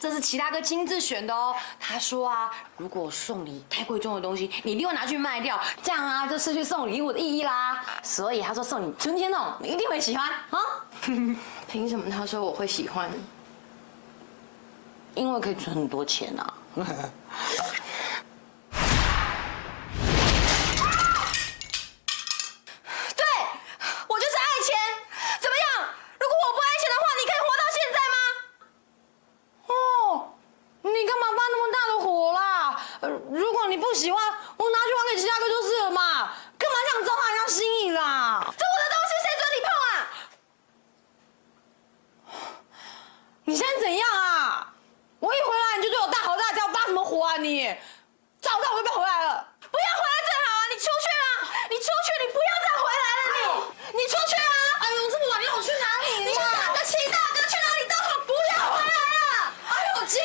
这是齐大哥亲自选的哦。他说啊，如果我送礼太贵重的东西，你一定会拿去卖掉，这样啊就失去送礼物的意义啦。所以他说送你纯天那种，你一定会喜欢啊。凭什么他说我会喜欢？因为可以存很多钱啊。不喜欢，我拿去还给齐大哥就是了嘛，干嘛这样糟蹋人家心意啦？这我的东西，谁准你碰啊？你现在怎样啊？我一回来你就对我大吼大叫，发什么火啊你？早知道我就不要回来了，不要回来最好啊！你出去啊！你出去，你不要再回来了你出去啊！哎呦，这么晚你要我去哪里？你去打个齐大哥去哪里都好，不要回来了！哎呦，姐。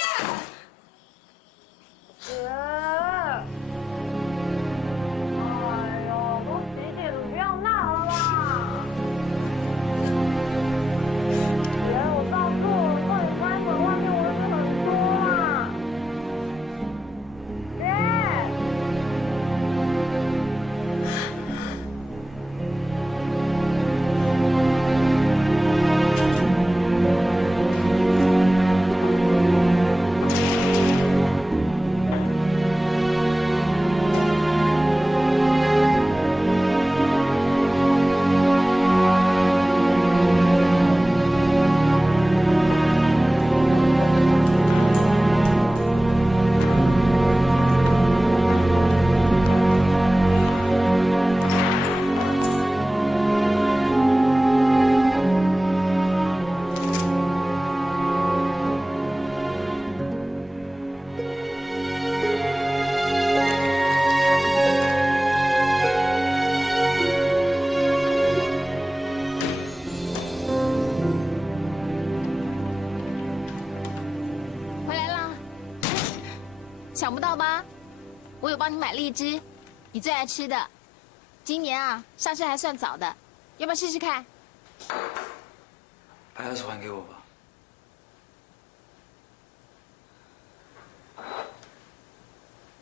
想不到吧？我有帮你买荔枝，你最爱吃的。今年啊，上市还算早的，要不要试试看？把钥匙还给我吧。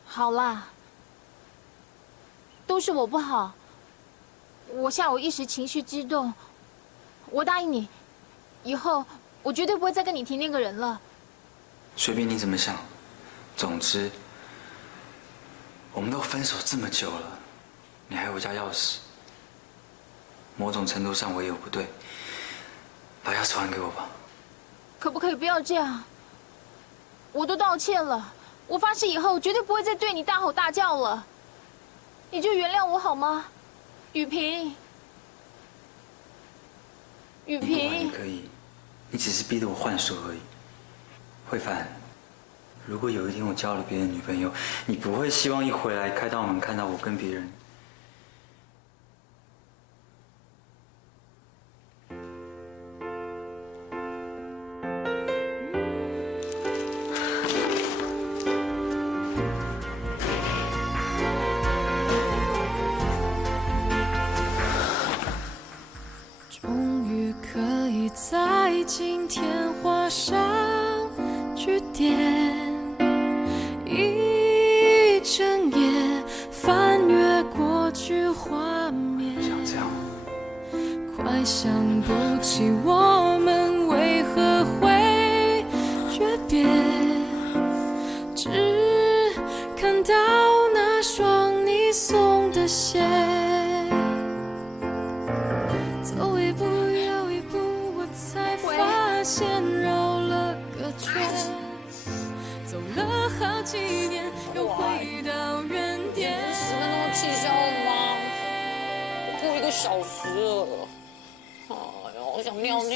好啦，都是我不好。我下午一时情绪激动，我答应你，以后我绝对不会再跟你提那个人了。随便你怎么想。总之，我们都分手这么久了，你还有我家钥匙，某种程度上我也有不对。把钥匙还给我吧。可不可以不要这样？我都道歉了，我发誓以后绝对不会再对你大吼大叫了。你就原谅我好吗，雨萍？雨萍，你不还也可以，你只是逼得我换书而已。慧凡。如果有一天我交了别的女朋友，你不会希望一回来开道门看到我跟别人？终于可以在今天画上句点。一整夜翻阅过去画面，像这样，快想不起我们为何会诀别，只看到那双你送的鞋，走一步又一步，我才发现绕了个圈。走了好几年，又回到原点。10分钟气消了吗？我过1个小时了。哎呦，我想尿尿。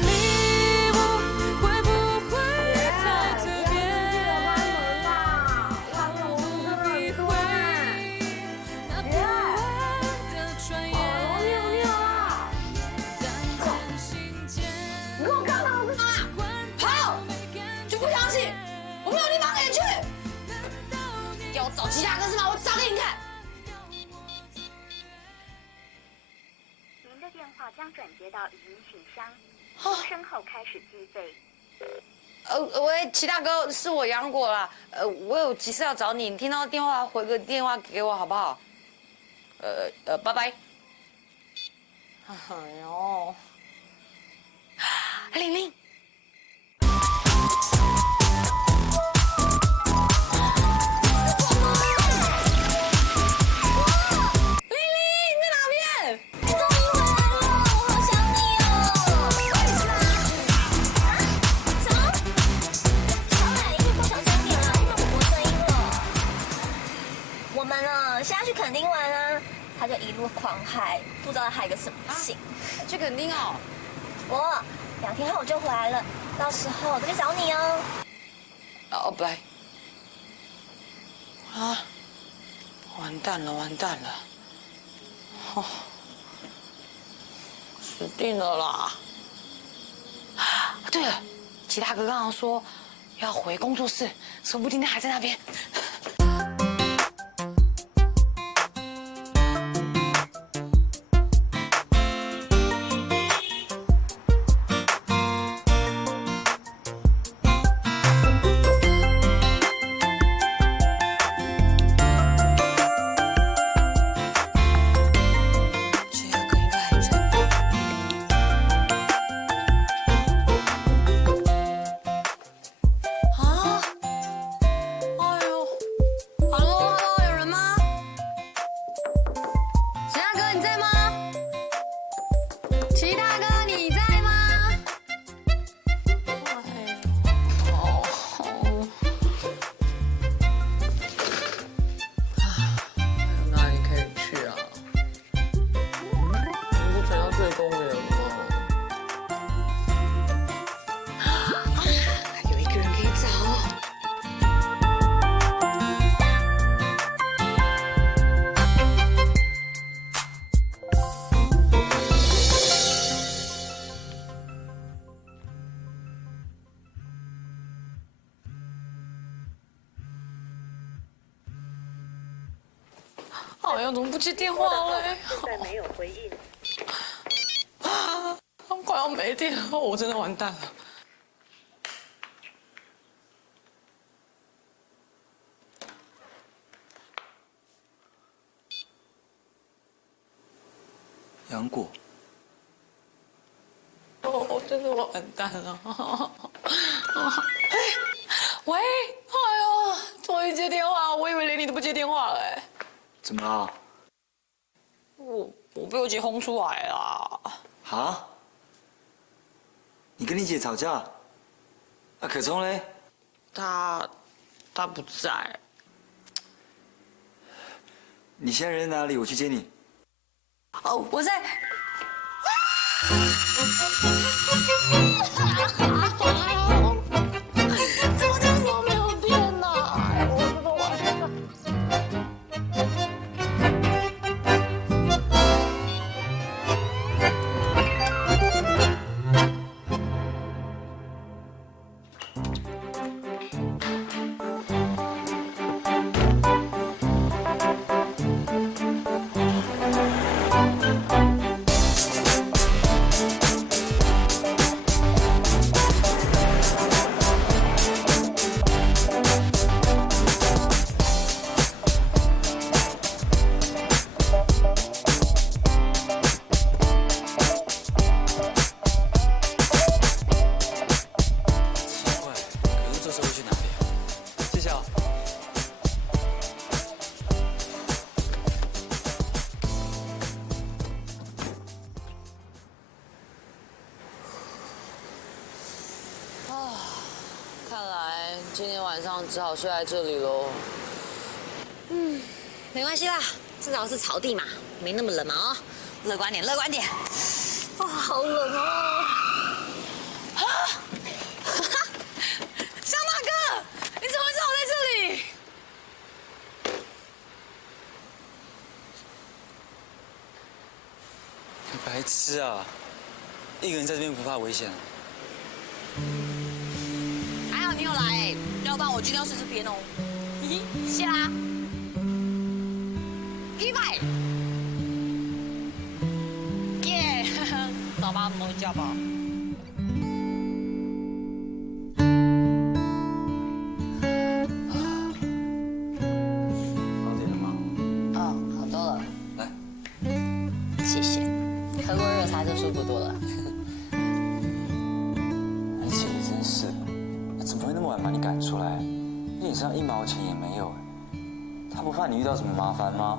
礼物会不会太特别？不必回那不完的传言。但真心间，你给我干嘛？跑！就不相信。我没有地方可以去，要我找其他哥是吗？我找给你看。您的电话将转接到语音信箱，出声后开始计费。喂，齐大哥，是我杨果啦。我有急事要找你，你听到电话回个电话给我好不好？拜拜。哎呦，玲玲。垦丁玩啊，他就一路狂嗨，不知道嗨个什么劲。去垦丁哦。我2天后我就回来了，到时候我再去找你哦。哦，拜。啊！完蛋了，完蛋了！哦，死定了啦！对了，齐大哥刚刚说要回工作室，说不定他还在那边。哎呀，怎么不接电话嘞？现在没有回应。啊，快要没电了，我真的完蛋了。杨果，哦，我真的完蛋了。喂，哎呦，终于接电话，我以为连你都不接电话了哎。怎么了？我被我姐轰出来了。啊？你跟你姐吵架？啊，可聪嘞？她不在。你现在人在哪里？我去接你。哦，我在。怎么这时候没有电呢？哎，我这个完蛋了。今天晚上只好睡在这里喽。没关系啦，至少是草地嘛，没那么冷嘛哦。乐观点，乐观点。啊，好冷哦。啊！香大哥，你怎么知道我在这里？你白痴啊！一个人在这边不怕危险啊？还好你有来，要不然我今天要睡这边哦。咦，谢啦。100。耶，早吧，我们回家吧。毛钱也没有，他不怕你遇到什么麻烦吗？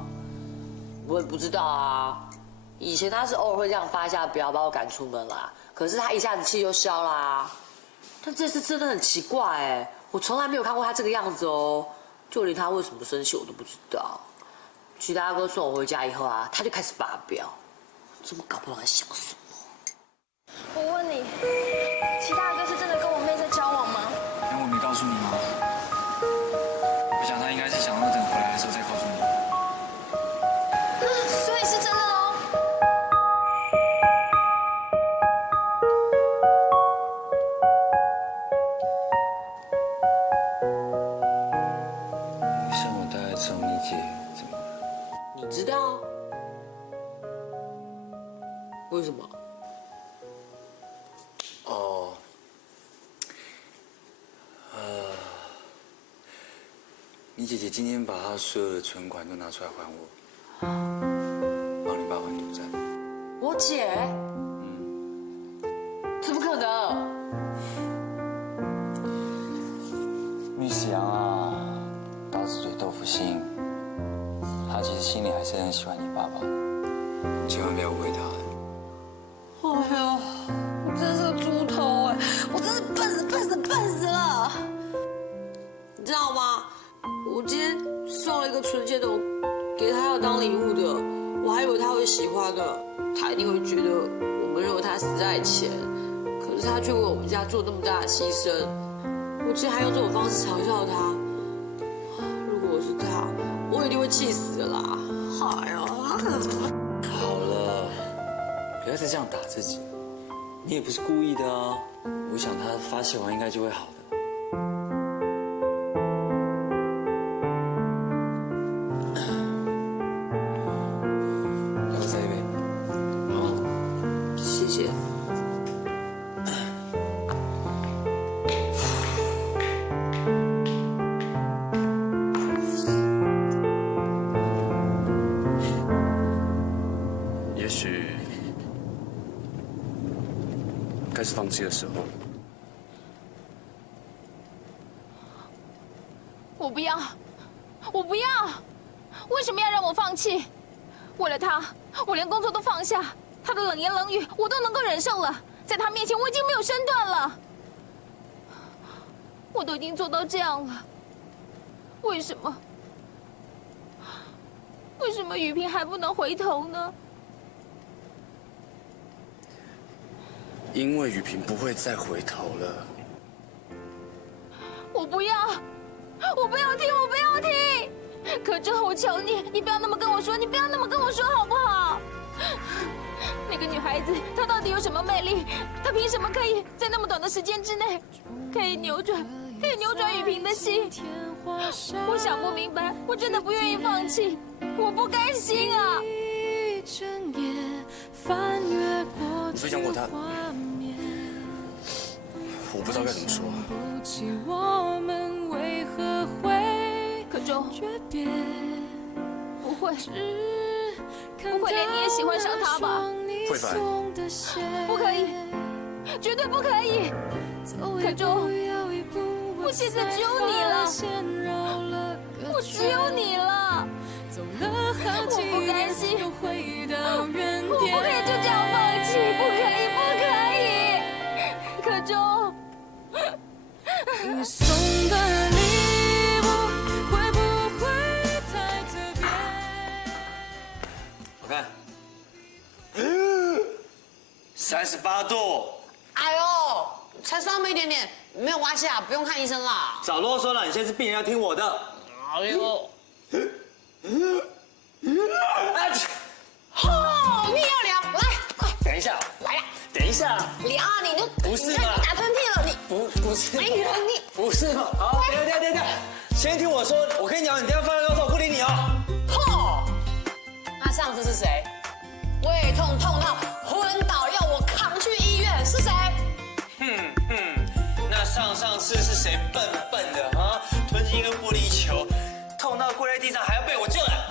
我也不知道啊。以前他是偶尔会这样发一下飙，把我赶出门啦。可是他一下子气就消啦。但这次真的很奇怪哎，我从来没有看过他这个样子哦，就连他为什么生气我都不知道。其他哥送我回家以后啊，他就开始发飙，怎么搞不懂他想什么？我问你，齐大哥是真的跟我妹在交往吗？我没告诉你吗？我想他应该是想要等回来的时候再告诉你。所以是真的喽。像我大概知道你姐怎么了？你知道？为什么？哦，你姐姐今天把她所有的存款都拿出来还我，帮你爸还赌债。我姐？怎么可能？律师阳啊，刀子嘴豆腐心，他其实心里还是很喜欢你爸爸的，千万不要误会他。哎呦，我真是个猪头哎！我真是笨死了！你知道吗？我今天送了一个存钱筒给他要当礼物的，我还以为他会喜欢呢，他一定会觉得我们认为他死爱钱，可是他却为我们家做那么大的牺牲，我竟然还用这种方式嘲笑他。如果我是他，我一定会气死的啦！哎呀！好了，不要再这样打自己，你也不是故意的啊。我想他发泄完应该就会好的。要不再一杯？谢谢。也许该是放弃的时候。我不要，我不要！为什么要让我放弃？为了他，我连工作都放下，他的冷言冷语我都能够忍受了，在他面前我已经没有身段了。我都已经做到这样了，为什么？为什么雨萍还不能回头呢？因为雨萍不会再回头了。我不要，我不要听，我不要听！可真，我求你，你不要那么跟我说，你不要那么跟我说，好不好？那个女孩子，她到底有什么魅力？她凭什么可以在那么短的时间之内，可以扭转雨萍的心？我想不明白，我真的不愿意放弃，我不甘心啊！你分享过他，我不知道该怎么说。可中，不会，连你也喜欢上他吧？慧凡，不可以，绝对不可以！可中，我现在只有你了，我只有你了，我不甘心，我不可以就这样放弃，不可以，不可以！可中，你送的礼物会不会太特别？我看，38度。哎呦，才伤那么一点点，没有关系啊，不用看医生啦。少啰嗦了，你现在是病人，要听我的。哎呦，你要凉，来，快等一下，来呀，等一下，凉啊！你就不是嘛你打喷嚏了，你不是，哎呀你不是嘛？好，等一下，先听我说，我跟你讲，你等一下放在高手，我不理你哦。吼！那上次是谁？胃痛痛到昏倒，要我扛去医院，是谁？那上次是谁笨的啊？吞进一个玻璃球，痛到跪在地上，还要被我救来。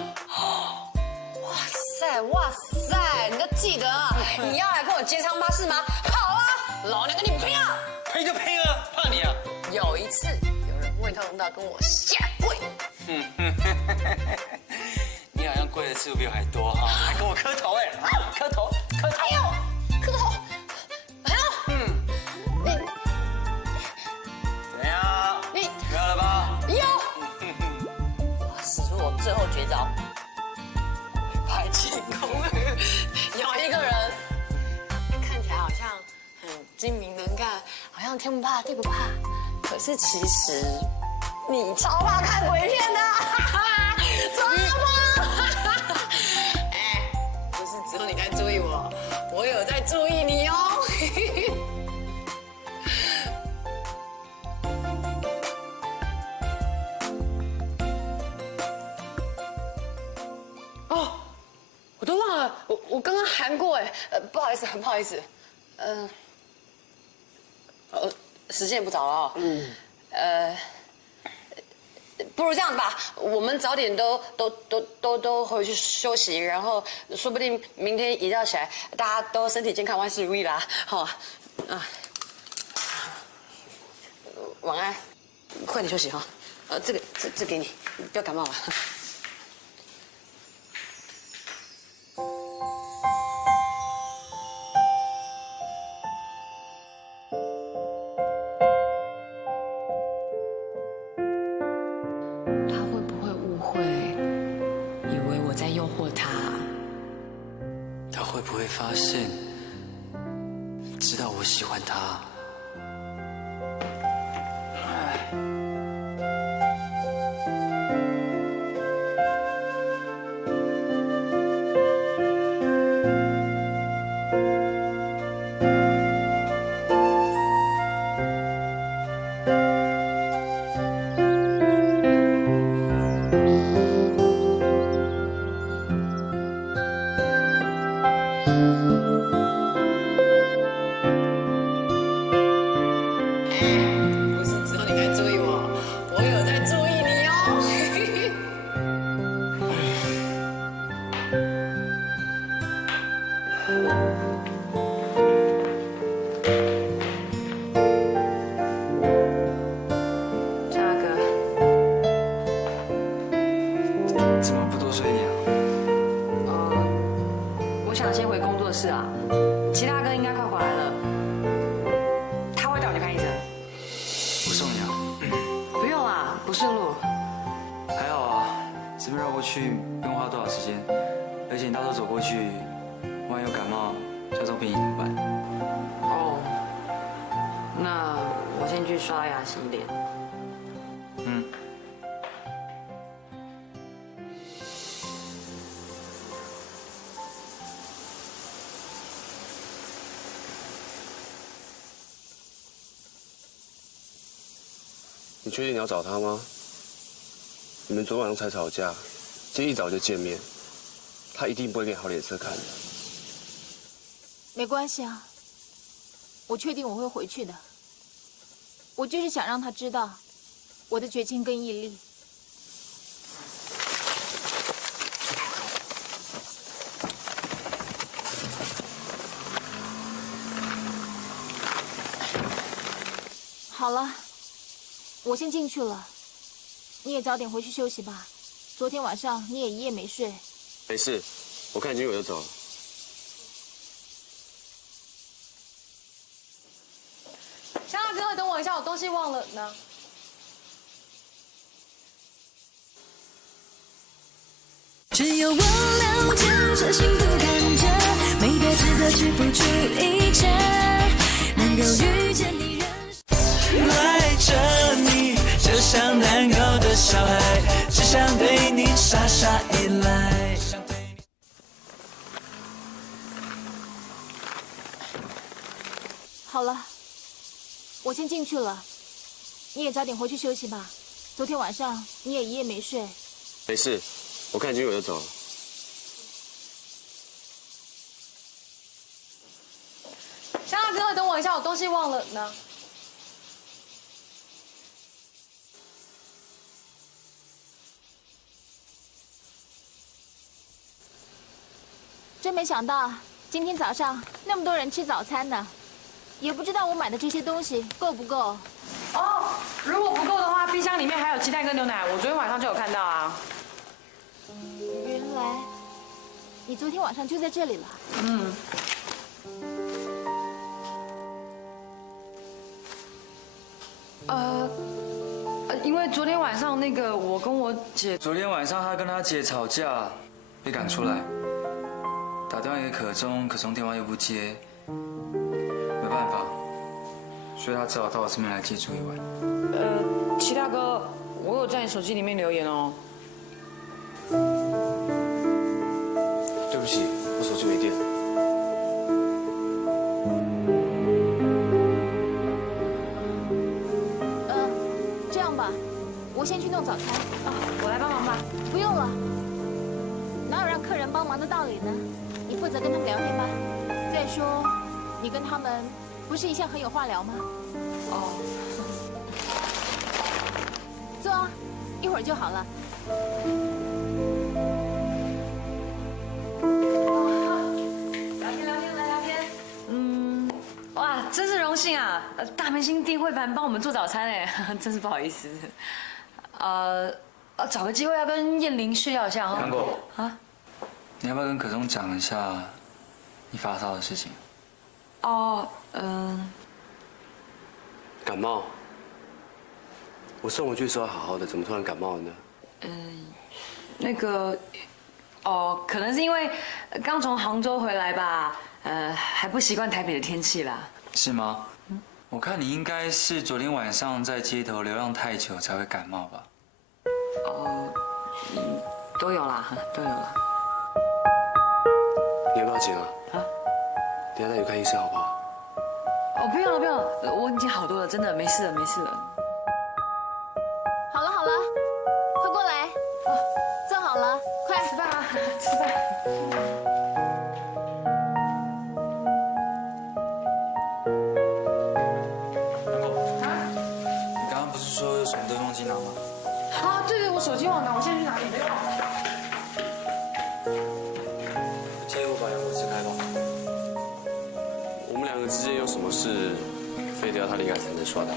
哇塞，你都记得啊？你要来跟我接舱巴士吗？好啊，老娘跟你拼啊！拼就拼啊，怕你啊！有一次有人魏特龙大跟我下跪。你好像跪的次数比我还多哈，还跟我磕头哎，磕头，磕头。哎呦，磕头！哎呦，怎样？你没有了吧？有。使出我最后绝招，排气功。有一个人看起来好像很精明能干，好像天不怕地不怕，可是其实你超怕看鬼片的，怎么？哎，不是只有你在注意我，我有在注意你哦。哦，我都忘了，我刚刚喊过哎，不好意思，很不好意思，时间也不早了哦，不如这样子吧，我们早点都回去休息，然后说不定明天一觉起来，大家都身体健康，万事如意啦，好啊，晚安，快点休息哈，这给你，你不要感冒了。他会不会误会，以为我在诱惑他？他会不会发现，知道我喜欢他？不是只有你在注意我，我有在注意你哦。张大哥，怎么不多睡一点啊？我想先回工作室啊，齐大哥应该快回来了，他会带我去看医生。我送你啊。不用啦，不顺路。还好啊，这边绕过去不用花多少时间，而且你到时候走过去，万一有感冒、叫重病怎么办？哦，那我先去刷牙洗脸。嗯。你确定你要找他吗？你们昨晚上才吵架，今天一早就见面，他一定不会给你好脸色看的。没关系啊，我确定我会回去的。我就是想让他知道我的决心跟毅力。好了，我先进去了，你也早点回去休息吧。昨天晚上你也一夜没睡。没事，我看你今天我就走了。香大哥，等我一下，我东西忘了呢。只有我了解这幸福感觉，没得值得去付出一切，能够遇见你赖着你，就像难搞的小孩，只想对你傻傻依赖。好了，我先进去了，你也早点回去休息吧。昨天晚上你也一夜没睡。没事，我看你今天我就走了。香大哥，等我一下，我东西忘了呢。真没想到今天早上那么多人吃早餐呢，也不知道我买的这些东西够不够。哦，如果不够的话，冰箱里面还有鸡蛋跟牛奶，我昨天晚上就有看到啊。原来你昨天晚上就在这里了。嗯。因为昨天晚上那个我跟我姐，昨天晚上他跟他姐吵架，被赶出来，打电话给可中，可中电话又不接，没办法，所以他只好到我这边来借住一晚。齐大哥，我有在你手机里面留言哦。对不起，我手机没电。这样吧，我先去弄早餐。啊，我来帮忙吧。不用了，哪有让客人帮忙的道理呢？你负责跟他们聊天吧。再说，你跟他们不是一向很有话聊吗？哦。坐啊，一会儿就好了。聊天。哇，真是荣幸啊！大明星丁慧凡帮我们做早餐哎，真是不好意思。找个机会要跟燕玲炫耀一下哈。杨果啊，你要不要跟可中讲一下你发烧的事情？感冒。我送回去的时候好好的，怎么突然感冒了呢？可能是因为刚从杭州回来吧，还不习惯台北的天气啦。是吗？我看你应该是昨天晚上在街头流浪太久才会感冒吧？都有啦，都有啦。你要不要紧啊？啊？等一下带你看医生好不好？哦，不用了，不用了，我已经好多了，真的没事了，没事了。好了好了，快过来，坐好了，快吃饭啊，吃饭。杨果啊，你刚刚不是说有什么东西忘记拿吗？啊，对，我手机忘拿，我现在去拿你的。不介意我把杨果支开吧？我们两个之间有什么事，非得要他离开才能说的？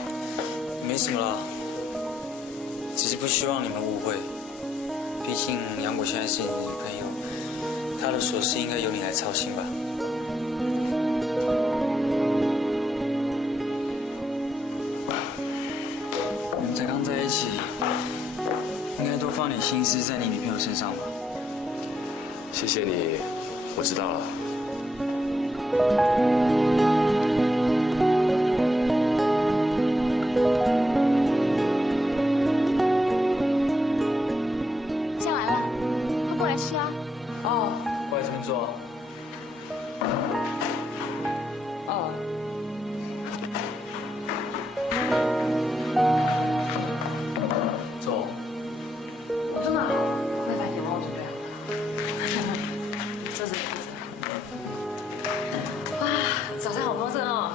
没什么啦，只是不希望你们误会。毕竟杨果现在是你的女朋友，她的琐事应该由你来操心吧。你们才刚在一起，应该多放点心思在你女朋友身上吧。谢谢你，我知道了。先来了，快过来吃啊！哦过来这边坐。哦。坐。真的好，慧凡也帮我准备好了。坐着，坐着。哇，早餐好丰盛哦。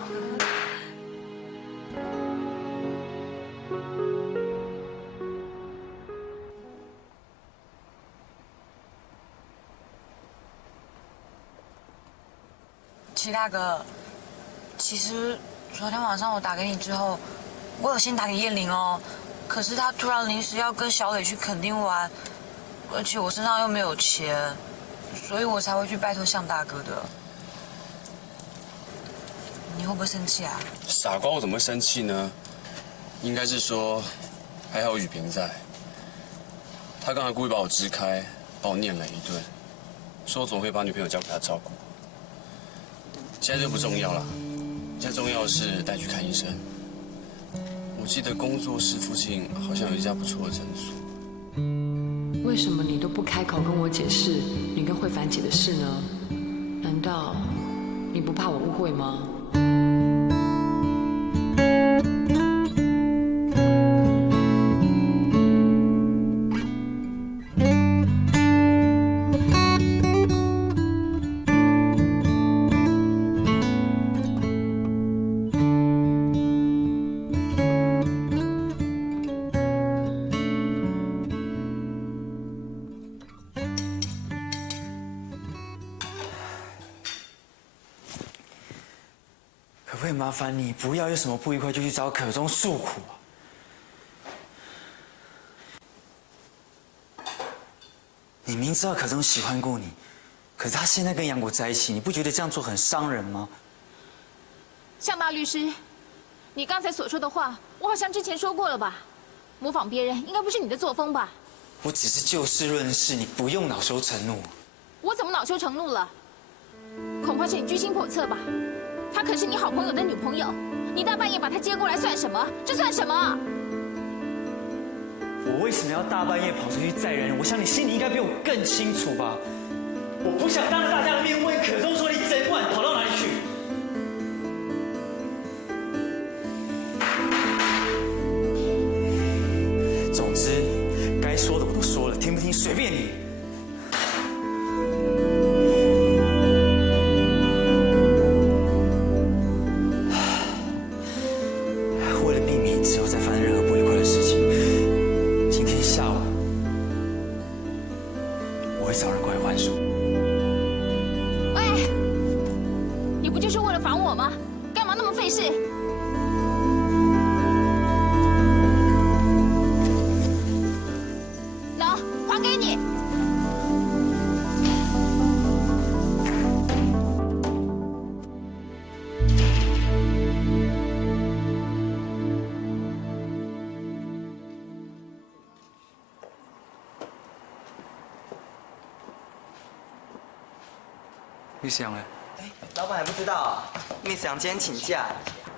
齐大哥，其实昨天晚上我打给你之后，我有先打给燕玲哦，可是她突然临时要跟小磊去垦丁玩，而且我身上又没有钱，所以我才会去拜托向大哥的。你会不会生气啊？傻瓜，我怎么会生气呢？应该是说，还好雨萍在。他刚才故意把我支开，把我念了一顿，说我怎么会把女朋友交给他照顾。现在这不重要了，现在重要的是带去看医生。我记得工作室附近好像有一家不错的诊所。为什么你都不开口跟我解释你跟慧凡姐的事呢？难道你不怕我误会吗？可不可以麻烦你不要有什么不愉快就去找可中诉苦啊？你明知道可中喜欢过你，可是他现在跟杨果在一起，你不觉得这样做很伤人吗？向大律师，你刚才所说的话，我好像之前说过了吧？模仿别人应该不是你的作风吧？我只是就事论事，你不用恼羞成怒。我怎么恼羞成怒了？恐怕是你居心叵测吧？她可是你好朋友的女朋友，你大半夜把她接过来算什么？这算什么？我为什么要大半夜跑出去载人？我想你心里应该比我更清楚吧。我不想当着大家的面问可中说你整晚跑到哪里去。总之，该说的我都说了，听不听随便你。为了避免之后再发生任何不愉快的事情，今天下午我会找人过来还书。喂，你不就是为了防我吗？干嘛那么费事？喏，还给你。Miss 杨嘞？老板还不知道 ，Miss 杨今天请假。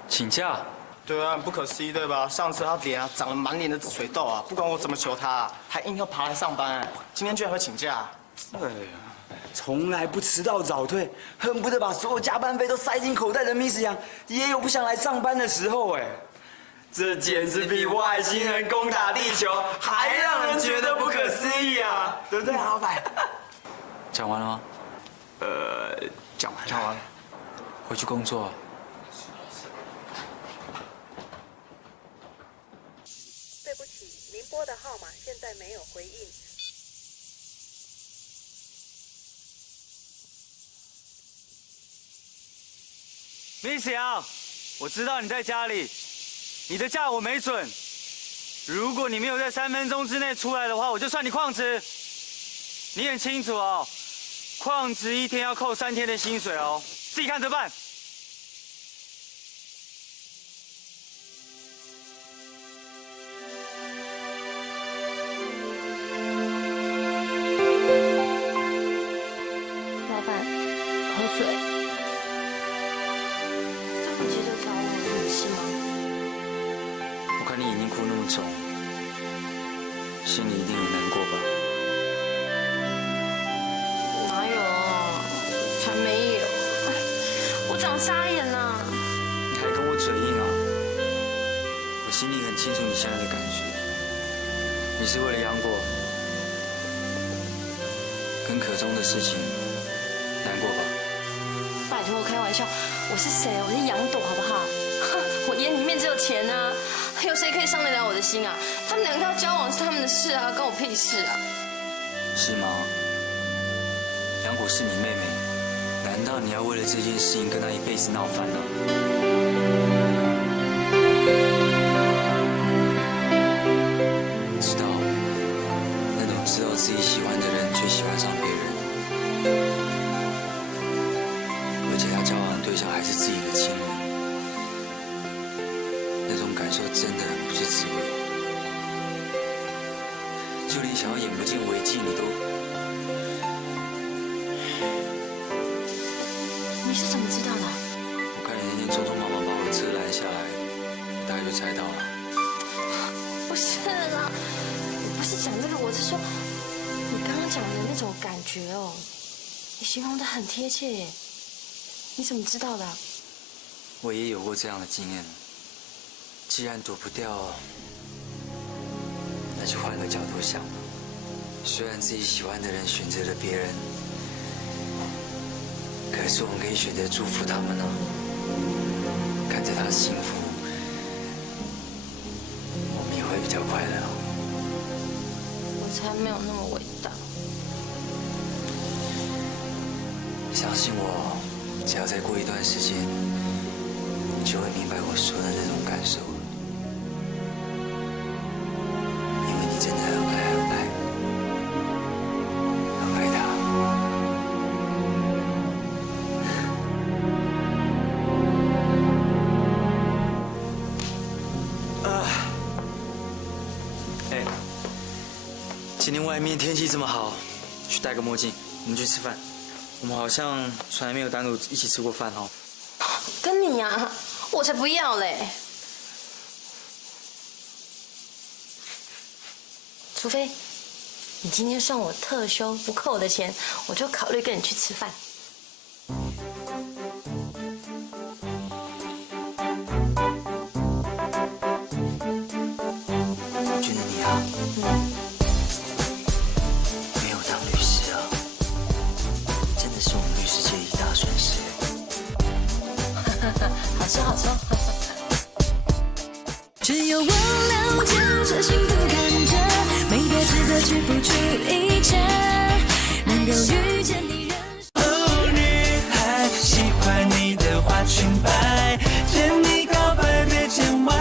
请假？对啊，很不可思议对吧？上次他脸啊长了满脸的水痘啊，不管我怎么求他，还硬要爬来上班，今天居然会请假。哎呀，从来不迟到早退，恨不得把所有加班费都塞进口袋的 Miss 杨，也有不想来上班的时候哎。这简直比外星人攻打地球还让人觉得不可思议啊，对不对，老板？讲完了吗？讲完了。回去工作。对不起，您拨的号码现在没有回应。Miss 杨，我知道你在家里，你的假我没准。如果你没有在3分钟之内出来的话，我就算你旷职。你很清楚哦，旷职1天要扣3天的薪水哦，自己看着办。老板，喝水。这么急着找我，有事吗？我看你眼睛哭那么肿，心里一定很难过吧？哪有啊？才没有！我长沙眼了。你还跟我嘴硬啊？我心里很清楚你现在的感觉，你是为了杨果跟可中的事情难过吧？拜托，开玩笑，我是谁？我是杨朵，好不好？我眼里面只有钱啊，有谁可以伤得了我的心啊？他们两个要交往是他们的事啊，关我屁事啊！是吗？杨果是你妹妹，难道你要为了这件事情跟她一辈子闹翻了？知道那种知道自己喜欢的人却喜欢上别人，而且他交往的对象还是自己的亲人，那种感受真的很不是滋味。就连想要眼不见为净，你都……你是怎么知道的？我看你那天匆匆忙忙把我的车拦下来，我大概就猜到了。不是啦，我不是讲这个，我是说你刚刚讲的那种感觉哦，你形容的很贴切耶。你怎么知道的？我也有过这样的经验。既然躲不掉，那就换个角度想吧。虽然自己喜欢的人选择了别人，可是我们可以选择祝福他们啊，看着他幸福，我们也会比较快乐。我才没有那么伟大。相信我，只要再过一段时间，就会明白我说的那种感受了。因为你真的很爱很爱很爱他。哎，今天外面天气这么好，去戴个墨镜，我们去吃饭。我们好像从来没有单独一起吃过饭哦。跟你啊，我才不要嘞！除非你今天算我特休不扣我的钱，我就考虑跟你去吃饭。我觉得你啊，没有当律师啊，真的是我们律师界一大损失。好说好说。只有我了解这幸福感觉，没别值得去付出一切，能够遇见你。哦，女孩喜欢你的花裙摆，见你告白别见外。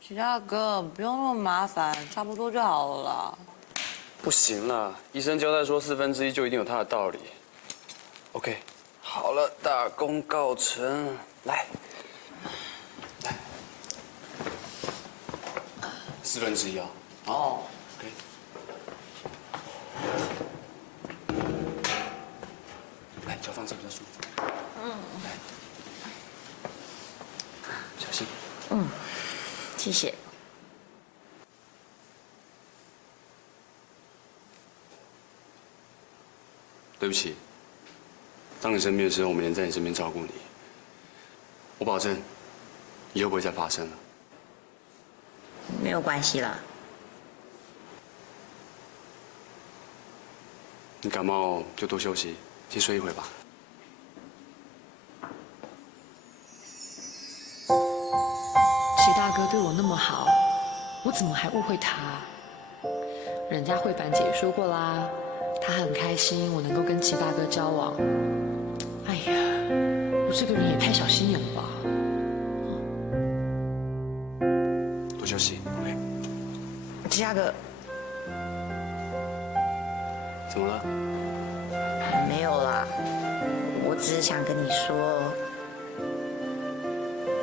齐大哥，不用那么麻烦，差不多就好了啦。不行啦，医生交代说1/4就一定有他的道理。OK， 好了，大功告成，来，1/4啊。哦 ，OK。来，脚放这比较舒服。来，小心。谢谢。对不起，当你生病的时候，我没能在你身边照顾你。我保证，以后不会再发生了。没有关系啦。你感冒就多休息，先睡一会吧。齐大哥对我那么好，我怎么还误会他？人家慧凡姐也说过啦，她很开心我能够跟齐大哥交往。哎呀，我这个人也太小心眼了吧！多休息 ，OK。齐大哥，怎么了？没有啦，我只是想跟你说，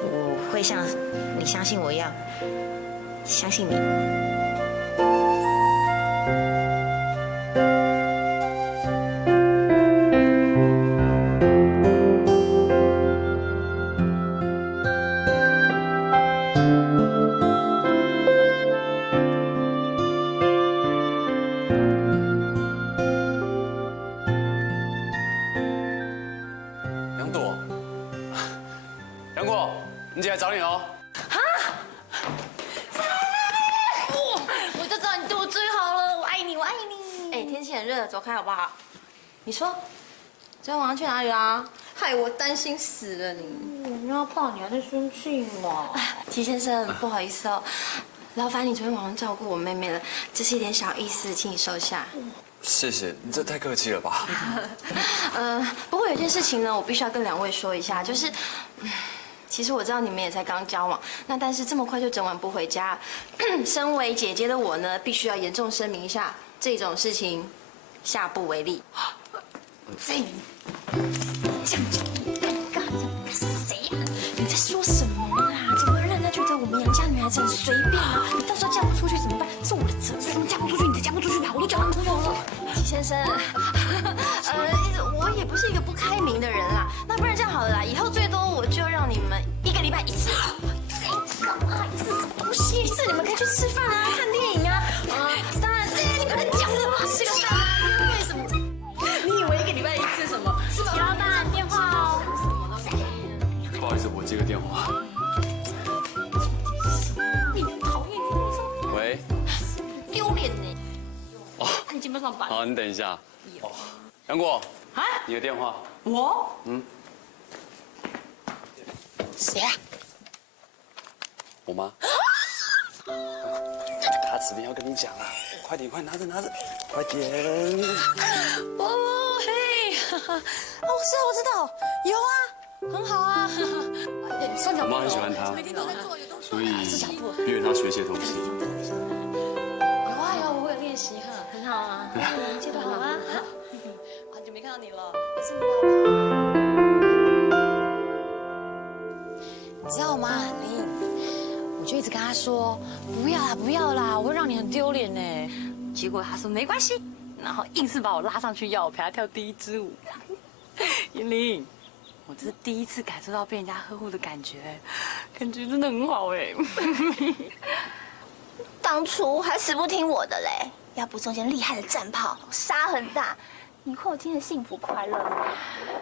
我会像你相信我一样，相信你。杨朵，杨果，你姐来找你哦。我就知道你对我最好了，我爱你，我爱你。哎，天气很热，走开好不好？你说，今天晚上去哪里啊？害我担心死了你。你要怕你还在生气嘛？齐先生，不好意思哦，劳烦你昨天晚上照顾我妹妹了，这是一点小意思，请你收下。谢谢，你这太客气了吧？不过有件事情呢，我必须要跟两位说一下，就是，其实我知道你们也才刚交往，那但是这么快就整晚不回家，身为姐姐的我呢，必须要严重声明一下，这种事情下不为例。这样讲尴尬，谁呀？你在说什么啦？怎么会让人家觉得我们杨家女孩子很随便啊？你到时候嫁不出去怎么办？是我的责任，嫁不出去你才嫁不出去吧？我都交男朋友了。齐先生，我也不是一个不开明的人啦。那不然这样好了啦，以后最多我就让你们1个礼拜1次。这干嘛？这是什么东西？一次你们可以去吃饭啊，看电影啊。当然是你们讲的嘛，是个大为什么？你以为1个礼拜1次什么？是齐老板电话哦。不好意思，我接个电话。你讨厌你喂。丢脸呢。哦。你今天上班？好，你等一下。哦。杨果。啊？你的电话。我？谁啊？我妈。他子明要跟你讲啊，快点，快拿着，快点。哦嘿，哦，我知道，有啊，很好啊。算脚步。我妈很喜欢他，每天都在做，有动作。所以是脚步。逼着他学些东西。有啊有，我有练习哈，很好啊。阶段好啊。好久没看到你了，也是不要吧。你知道吗，林？我就一直跟他说不要啦，不要啦，我会让你很丢脸呢。结果他说没关系，然后硬是把我拉上去要我陪他跳第一支舞。云林，我这是第一次感受到被人家呵护的感觉，感觉真的很好哎。当初还死不听我的嘞，要不中间厉害的战炮，沙很大，你会有今天的幸福快乐吗？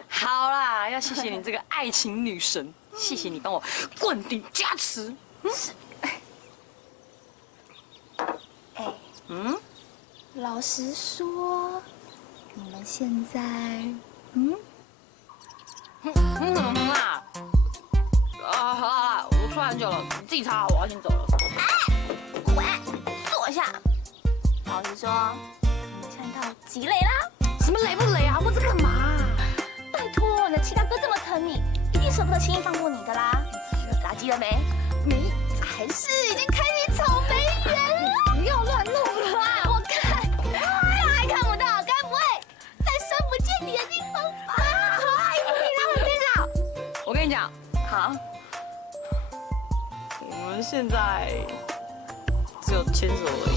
好啦，要谢谢你这个爱情女神，谢谢你帮我灌顶加持。老实说，你们现在，好啦，我出来很久了，你自己擦，我要先走了。滚，坐下。老实说，你们现在到几累啦？什么累不累啊？问这干嘛？拜托，你的七大哥这么疼你，一定舍不得轻易放过你的啦。打击了没？没，还是已经开启草莓园了？不要乱弄了啦！我看，还看不到，该不会在深不见底的地方吧？你让我先讲。我跟你讲，好，我们现在只有牵手而已。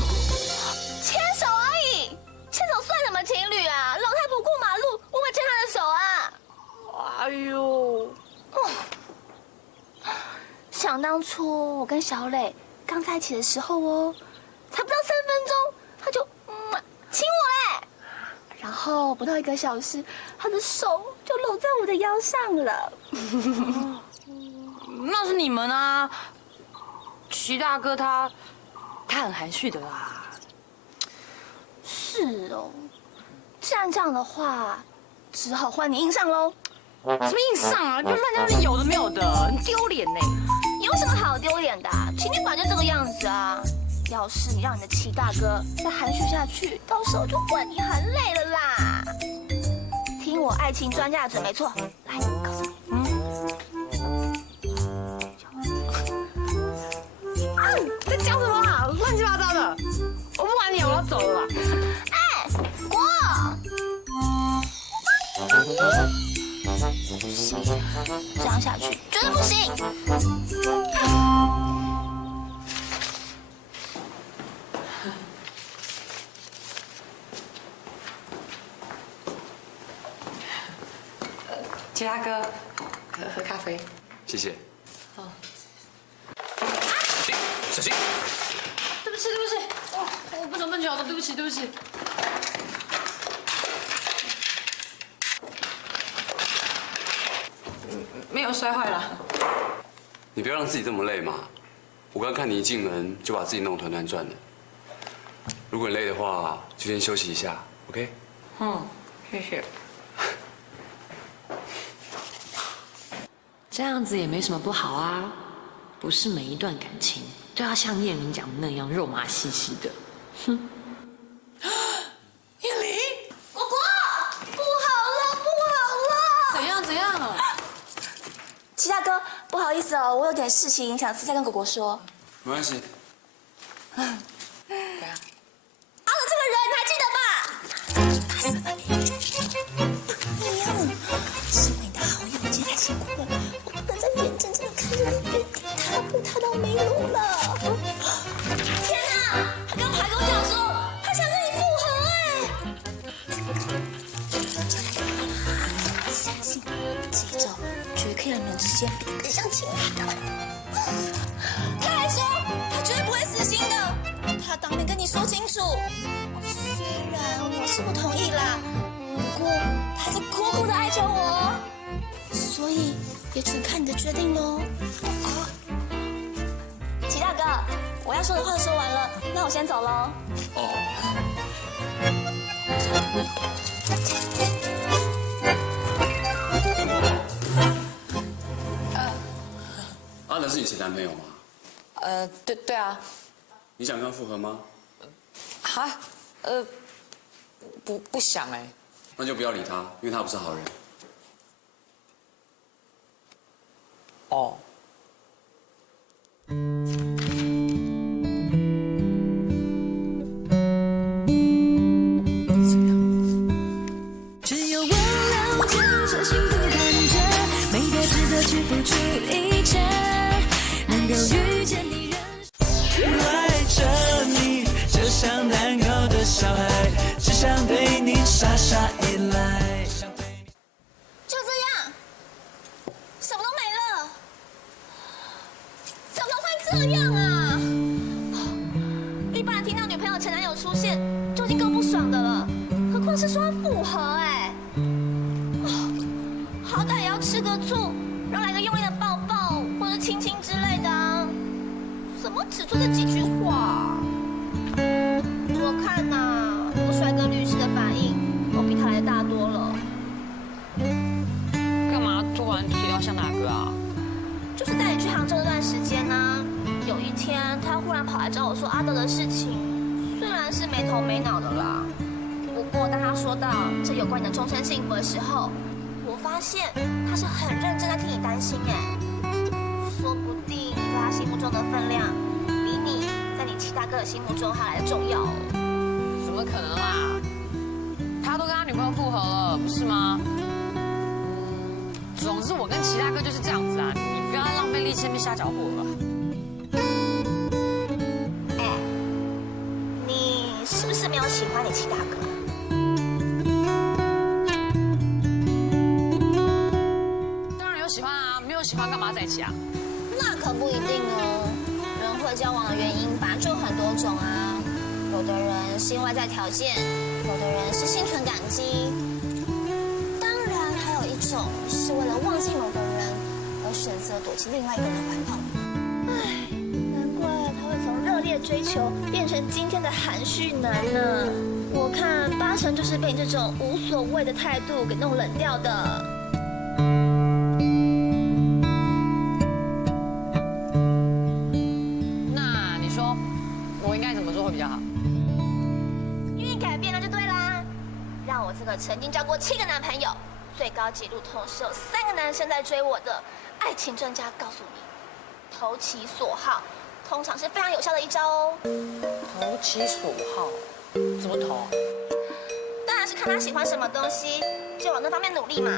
牵手而已，牵手算什么情侣啊？老太婆过马路，我会牵她的手啊！哎呦，想当初我跟小磊刚在一起的时候哦，才不到3分钟，他就亲我嘞，然后不到1个小时，他的手就搂在我的腰上了。那是你们啊，齐大哥他很含蓄的啦。是哦，既然这样的话，只好换你硬上喽。什么硬上啊？你不要乱讲有的没有的，很丢脸呢。有什么好丢脸的？情侣本来就这个样子啊。要是你让你的齐大哥再含蓄下去，到时候就换你含泪了啦。听我爱情专家的嘴没错，来告诉你。在讲什么啊？乱七八糟的！我不管你，我要走了啦。哎，滚！不行，这样下去绝对不行。齐大哥，喝咖啡。谢谢。哦。小心！对不起，对不起，我不想笨脚的，对不起，对不起。没有摔坏了。你不要让自己这么累嘛。我刚看你一进门就把自己弄团团转的。如果你累的话，就先休息一下 ，OK？ 谢谢。这样子也没什么不好啊，不是每一段感情都要像燕玲讲的那样肉麻兮兮的。哼。燕玲，果果，不好了，不好了！怎样了？齐大哥，不好意思哦，我有点事情想私下跟果果说。没关系。阿乐这个人你还记得吧？怕死了你！身为你的好友，我今天太辛苦了，我不能再眼睁睁的看着你原地踏步踏到没路了。天哪！他刚还跟我讲说，他想跟你复合哎！相信这一招绝对可以让你们之间变得更像情侣的。他还说他绝对不会死心的，他当面跟你说清楚。虽然我是不同意啦，不过他还是苦苦的哀求我，所以也只看你的决定喽。齐大哥，我要说的话都说完了，那我先走喽。阿能是你前男朋友吗？对啊。你想跟他复合吗？哈，不想哎。那就不要理他，因为他不是好人。哦。只有我了解这幸福感觉，没别值得去付出一切，能够遇见你爱着你，就像难搞的小孩，只想对你傻傻依赖。就这样，什么都没了，怎么会这样啊？一般人听到女朋友前男友出现就已经够不爽的了，何况是说要复合哎。好歹也要吃个醋，让来个用力的抱抱或者亲亲之类的啊。怎么只说这几句话？我看呐，我帅哥律师的反应都比他来的大多了。干嘛突然提到香娜哥啊？就是在你去杭州那段时间呢，有一天他忽然跑来找我说阿德的事情，虽然是没头没脑的啦，不过当他说到这有关你的终身幸福的时候，我发现他是很认真在替你担心哎，说不定你在他心目中的分量，比你在你七大哥的心目中还来的重要哦。怎么可能啦？他都跟他女朋友复合了，不是吗？总之我跟齐大哥就是这样子啊，你不要浪费力气那瞎搅和了。哎，你是不是没有喜欢你七大哥？当然有喜欢啊，没有喜欢干嘛在一起啊？那可不一定哦，人会交往的原因本来就有很多种啊。有的人是因外在条件，有的人是心存感激，当然还有一种是为了忘记某个人而选择躲进另外一个人的怀抱。唉，难怪他会从热烈追求变成今天的含蓄男呢。我看8成就是被你这种无所谓的态度给弄冷掉的。那你说我应该怎么做会比较好？愿意改变那就对啦。让我这个曾经交过7个男朋友，最高纪录同时有3个男生在追我的爱情专家告诉你，投其所好通常是非常有效的一招哦。投其所好，怎么投？当然是看他喜欢什么东西，就往那方面努力嘛。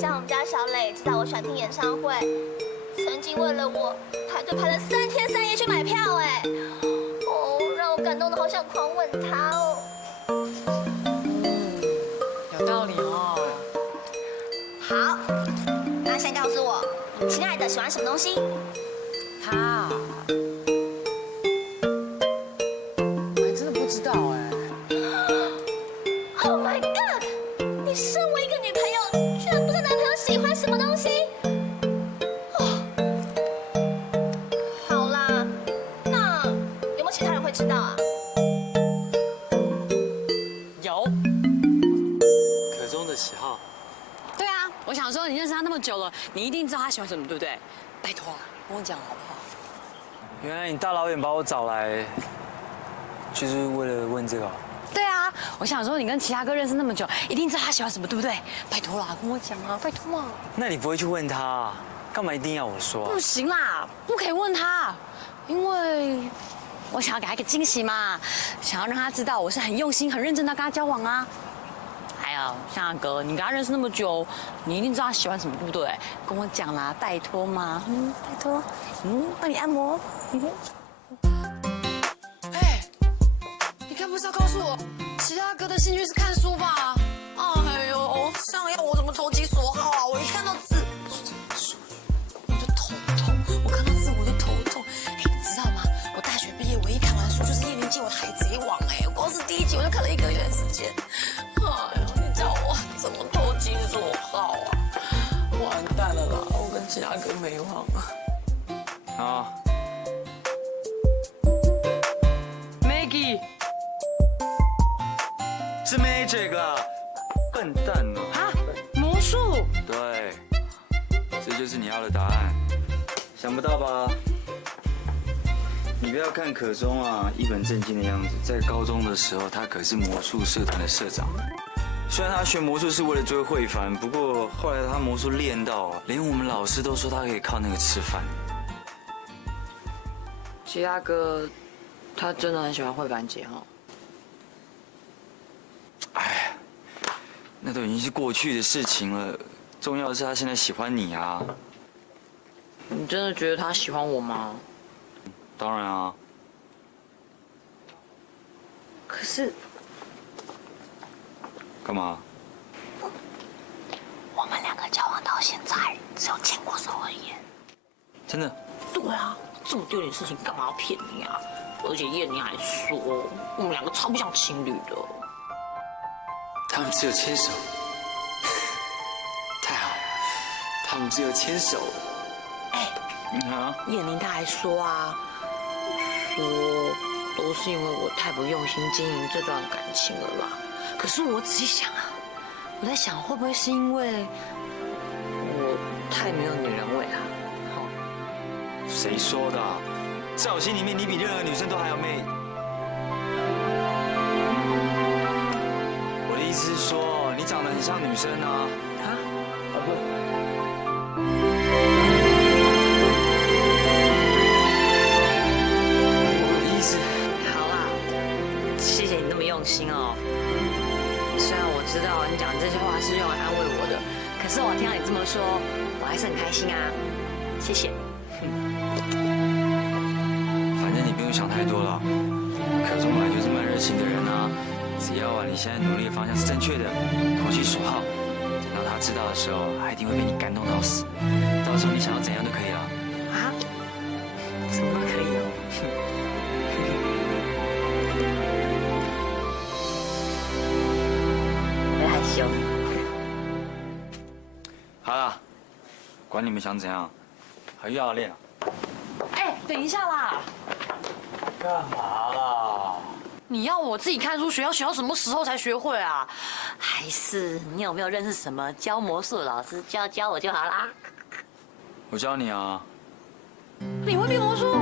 像我们家小磊知道我喜欢听演唱会，曾经为了我排队排了3天3夜去买票，哎，哦，让我感动的好想狂吻他哦。有道理哦。好，那先告诉我，亲爱的喜欢什么东西？他，我还真的不知道哎。Oh my god！ 你身为一个女朋友，居然不知道男朋友喜欢什么东西？哦，好啦，那有没有其他人会知道啊？有。可中的喜好。对啊，我想说你认识他那么久了，你一定知道他喜欢什么，对不对？拜托啊，跟我讲好不好？原来你大老远把我找来，就是为了问这个。对啊，我想说你跟其他哥认识那么久，一定知道他喜欢什么，对不对？拜托啦，跟我讲啊，拜托嘛。那你不会去问他啊？干嘛一定要我说啊？不行啦，不可以问他，因为我想要给他一个惊喜嘛，想要让他知道我是很用心、很认真的跟他交往啊。还有像阿哥，你跟他认识那么久，你一定知道他喜欢什么，对不对？跟我讲啦，拜托嘛，拜托，帮你按摩。哎，你该不是要告诉我，其他哥的兴趣是看书吧？哎呦，这样要我怎么投其所好啊？我一看到字，我就头痛，我看到字我就头痛。哎，你知道吗？我大学毕业唯一看完书就是叶明借我的《海贼王》，哎，光是第1集我就看了1个月的时间。哎呀，你叫我怎么投其所好啊？完蛋了啦，我跟其他哥没望了。啊 ，Maggie， 是 Magic 啊，笨蛋哦。啊，魔术？对，这就是你要的答案，想不到吧？你不要看可中啊，一本正经的样子，在高中的时候，他可是魔术社团的社长。虽然他学魔术是为了追慧凡，不过后来他魔术练到啊，连我们老师都说他可以靠那个吃饭。齐大哥，他真的很喜欢慧凡姐哈。哎，那都已经是过去的事情了，重要的是他现在喜欢你啊。你真的觉得他喜欢我吗？当然啊。可是，干嘛？我们2个交往到现在，只有牵过手而已。真的？对啊，这么丢脸的事情干嘛要骗你啊？而且燕妮还说，我们2个超不像情侣的。他们只有牵手，太好，他们只有牵手。燕妮她还说啊，都是因为我太不用心经营这段感情了啦。可是我仔细想啊，我在想会不会是因为我太没有女人味啊？谁说的？在我心里面，你比任何女生都还要媚。我的意思是说，你长得很像女生啊。不。心哦，虽然我知道你讲这些话是用来安慰我的，可是我听到你这么说，我还是很开心啊，谢谢。反正你不用想太多了，可中本来就是蛮热情的人啊，只要你现在努力的方向是正确的，投其所好，等到他知道的时候，他一定会被你感动到死，到时候你想要怎样都可以了。啊？什么都可以哦。好了，管你们想怎样，还又要练啊？哎，等一下啦！干嘛啦？你要我自己看书学，要学到什么时候才学会啊？还是你有没有认识什么教魔术的老师教我就好啦？我教你啊。你会变魔术？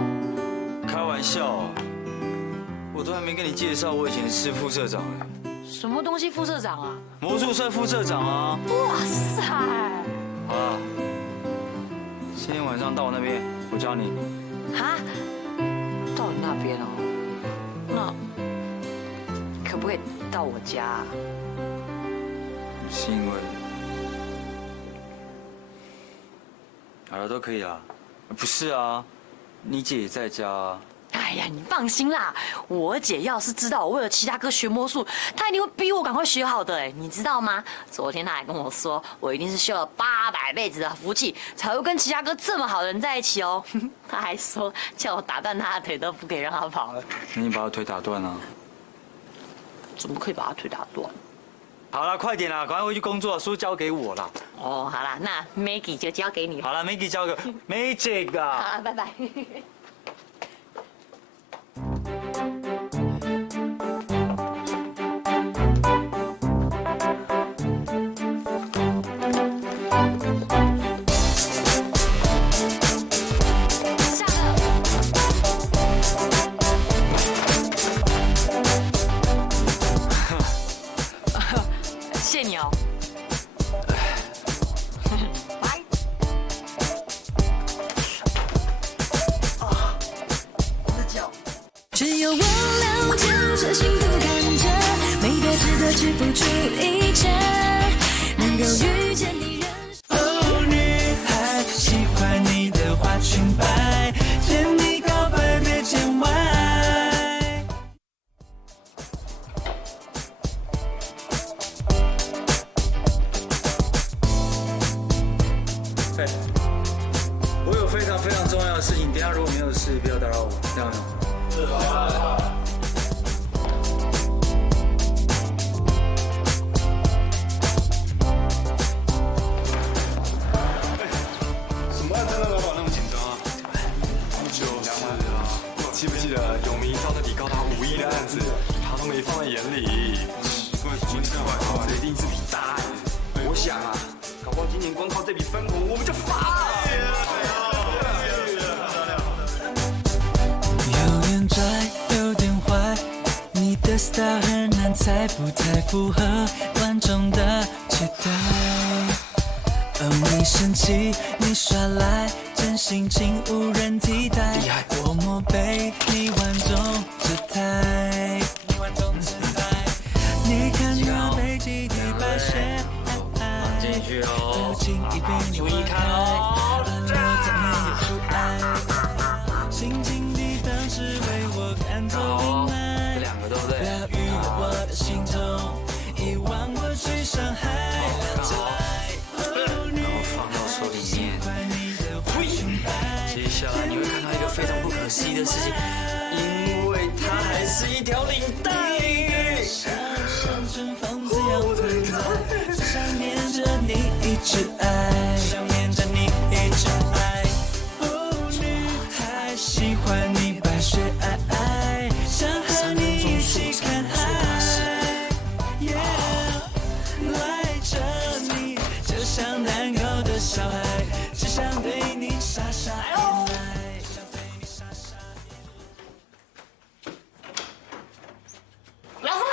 开玩笑，我都还没跟你介绍，我以前是副社长哎。什么东西副社长啊？魔术社副社长啊！哇塞！好了，今天晚上到我那边，我教你。啊？到你那边哦？那可不可以到我家啊？是因为……好了，都可以啊。不是啊，你姐也在家啊。哎呀，你放心啦，我姐要是知道我为了齐大哥学魔术，她一定会逼我赶快学好的。哎，你知道吗？昨天她还跟我说，我一定是修了800辈子的福气，才会跟齐大哥这么好的人在一起哦。她还说叫我打断他的腿都不可以让他跑了。那你把他腿打断啊？怎么可以把他腿打断？好了，快点啦，赶快回去工作，书交给我啦。哦，好啦，那 Maggie 就交给你了。好了 ，Maggie 交给 Magic 啊。好了，拜拜。谢你哦。只有我了解这幸福感觉，没别值得去付出一切，能够遇见你人生。哦，女孩喜欢你的花裙摆，甜蜜告白别见外。嘿，我有非常非常重要的事情，等一下如果没有事，不要打扰我，这样吗？是吧？什么案子让老板那么紧张啊？就是啊，记不记得有名招的底高达5亿的案子，他都没放在眼里。这一定是笔大哎！我想啊，搞不好今年光靠这笔分红，我们就发了。style 很难猜，不太符合观众的期待。哦，你生气，你耍赖，真性情无人替代。我默被你玩弄姿态，你看那背脊的白雪，进去哦，轻易被你注意看哦。再没有不爱，心情的当时为我赶走阴霾，这两个对不对？疗愈了我的心痛，遗忘过去伤害。然后放到手里面。接下来你会看到一个非常不可思议的事情，因为它还是一条领带。我的领带，想念着你一直爱，想念着你一直爱。哦，女孩喜欢你白雪皑皑，想和你一起看海。赖着你，就像难搞的小孩，只想对你傻傻依赖，想对你傻傻依赖。老师好，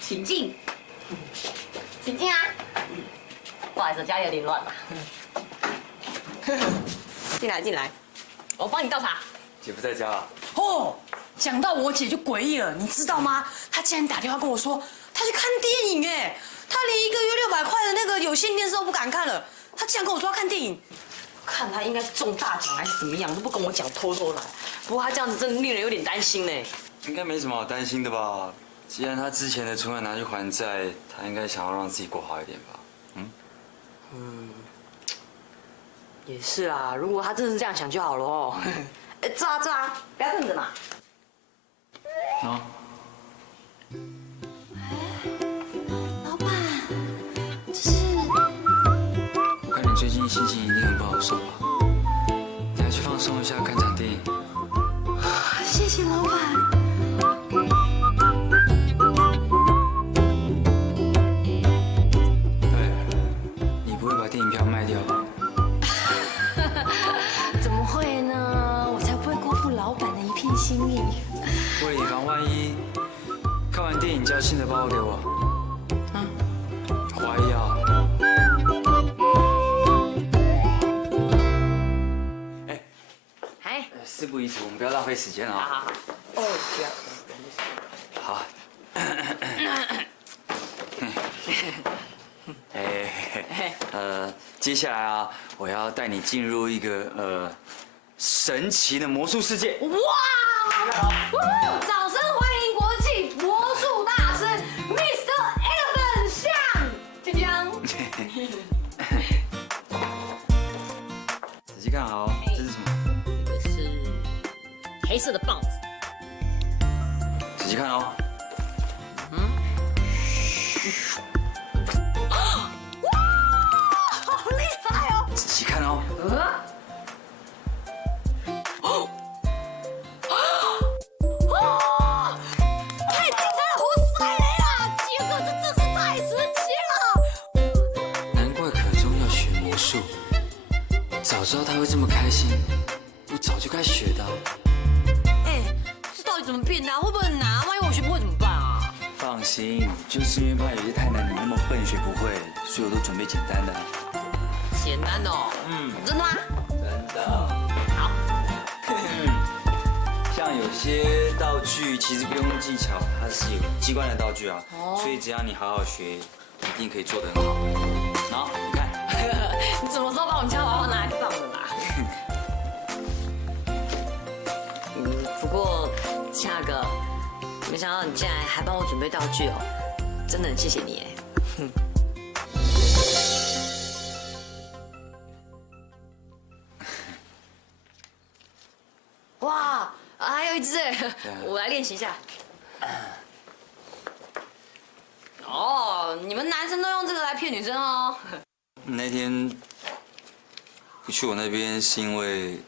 请进，请进啊！不好意思，家里有点乱嘛。进来进来，我帮你倒茶。姐不在家啊？哦，讲到我姐就诡异了，你知道吗？她竟然打电话跟我说，她去看电影哎，她连1个月600块的那个有线电视都不敢看了，她竟然跟我说要看电影。看她应该中大奖还是怎么样，都不跟我讲，偷偷来。不过她这样子真的令人有点担心呢。应该没什么好担心的吧？既然他之前的存款拿去还债，他应该想要让自己过好一点吧？也是啊，如果她真的是这样想就好了哦。坐啊坐啊，不要瞪着嘛。啊？老板，这是我看你最近心情一定很不好受吧？你还去放松一下，看场电影。谢谢老板。你不会把电影票卖掉吧？怎么会呢？我才不会辜负老板的一片心意。为了以防万一，看完电影叫新的包给我。怀疑啊？事不宜迟，我们不要浪费时间啊！好。哦，不要。好。接下来啊，我要带你进入一个神奇的魔术世界。哇！掌声欢迎国际魔术大师 Mr. Elephant 向江江。仔细看好，这是什么？这个是黑色的棒子。仔细看哦。好厉害哦！仔细看哦。太精彩了，好帅嘞呀！杰哥，这真是太神奇了。难怪可中要学魔术，早知道他会这么开心，我早就该学的。哎，这到底怎么变的？会不会很难？万一我学不会怎么办啊？放心，就是因为怕有些太难，你那么笨学不会，所以我都准备简单的。简单的哦。真的吗？真的。好。像有些道具其实不用技巧，它是有机关的道具啊，所以只要你好好学，一定可以做得很好。然后你看，你什么时候把我们家娃娃拿来放的啦？不过夏哥，没想到你竟然还帮我准备道具哦，真的很谢谢你哎。哇，还有一只哎，我来练习一下。哦，你们男生都用这个来骗女生哦。那天不去我那边是因为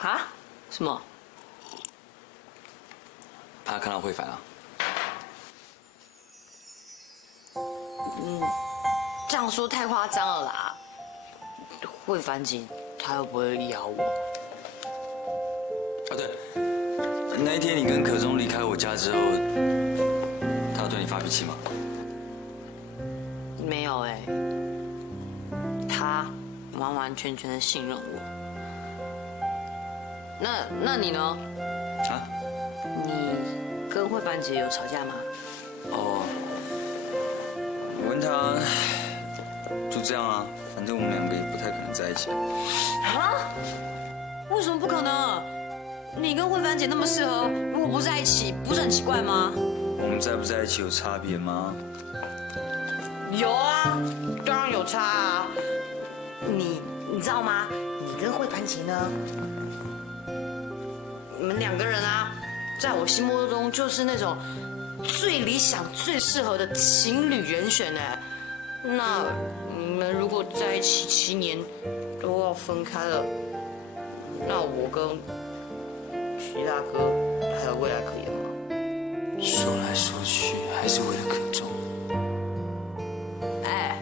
啊？什么？他看到慧凡了。这样说太夸张了啦。慧凡姐，她又不会咬我。啊对，那一天你跟可中离开我家之后，你发脾气吗？没有哎，他完完全全的信任我。那你呢？啊？你跟慧凡姐有吵架吗？哦，我跟他就这样啊，反正我们两个也不太可能在一起。啊？为什么不可能？你跟慧凡姐那么适合，如果不在一起，不是很奇怪吗？我们在不在一起有差别吗？有啊，当然有差啊。你知道吗？你跟慧凡姐呢，你们两个人啊，在我心目中就是那种最理想、最适合的情侣人选哎。那你们如果在一起7年都要分开了，那我跟徐大哥还有未来可言吗？说来说去还是为了可中。哎，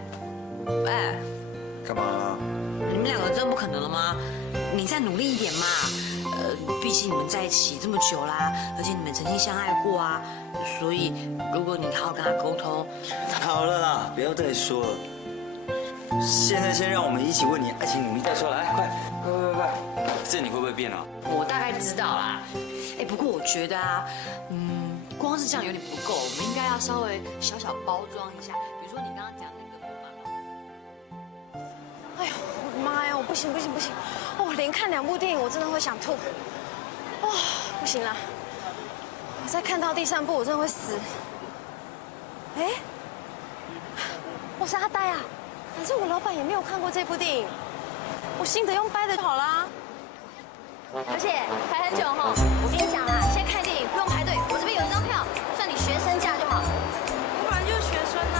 干嘛啊？你们两个真不可能了吗？你再努力一点嘛。毕竟你们在一起这么久啦，而且你们曾经相爱过啊，所以如果你好好跟他沟通。好了啦，不要再说了。现在先让我们一起为你爱情努力再说，来，快！这你会不会变啊？我大概知道啦。哎，不过我觉得啊，光是这样有点不够，我们应该要稍微小小包装一下，比如说你刚刚讲那个木马。哎呦，我的妈呀！我不行！哦，连看2部电影我真的会想吐。哦，不行啦！我再看到第3部我真的会死。哎，我是阿呆啊！反正我老板也没有看过这部电影，我心得用掰的就好啦。而且排很久哈，我跟你讲啦，现在看电影不用排队，我这边有一张票，算你学生价就好。不然就是学生啊。